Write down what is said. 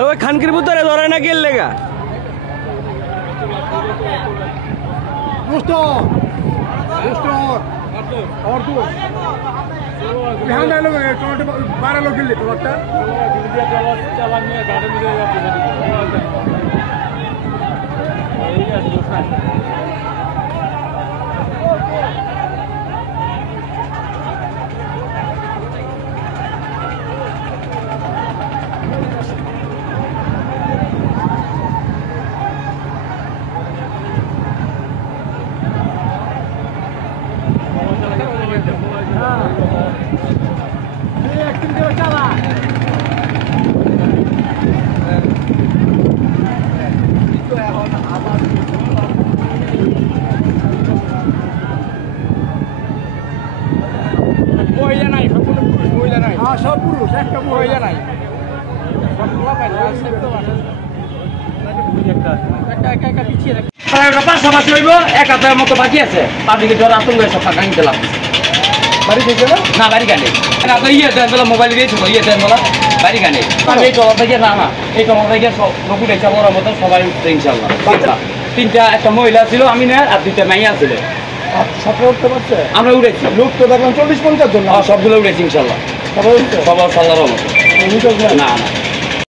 ওই খানকির ভিতরে ধরে না গেল লেগা সব পুরুষ একটা মহিলা নাই পাশাপাশি হইব এক হাতের মতো বাকি আছে পাবলিকে জ্বর আতঙ্ক সব ফাঁকা নিতে লাভ বাড়ি থেকে না বাড়ি গানে আপনার ইয়ে দেন বলে মোবাইল দিয়েছিল ইয়ে দেন বলা বাড়ি গানে এই টলা থেকে না এই টলা থেকে সব লোক উঠেছে বড় মতো সবাই উঠছে ইনশাল্লাহ তিনটা একটা মহিলা ছিল আমি না আর দুইটা মাইয়া ছিল সবাই উঠতে পারছে আমরা উঠেছি লোক তো দেখলাম 40-50 জন সবগুলো উঠেছি ইনশাল্লাহ সবাই সাল্লাহর মতো না না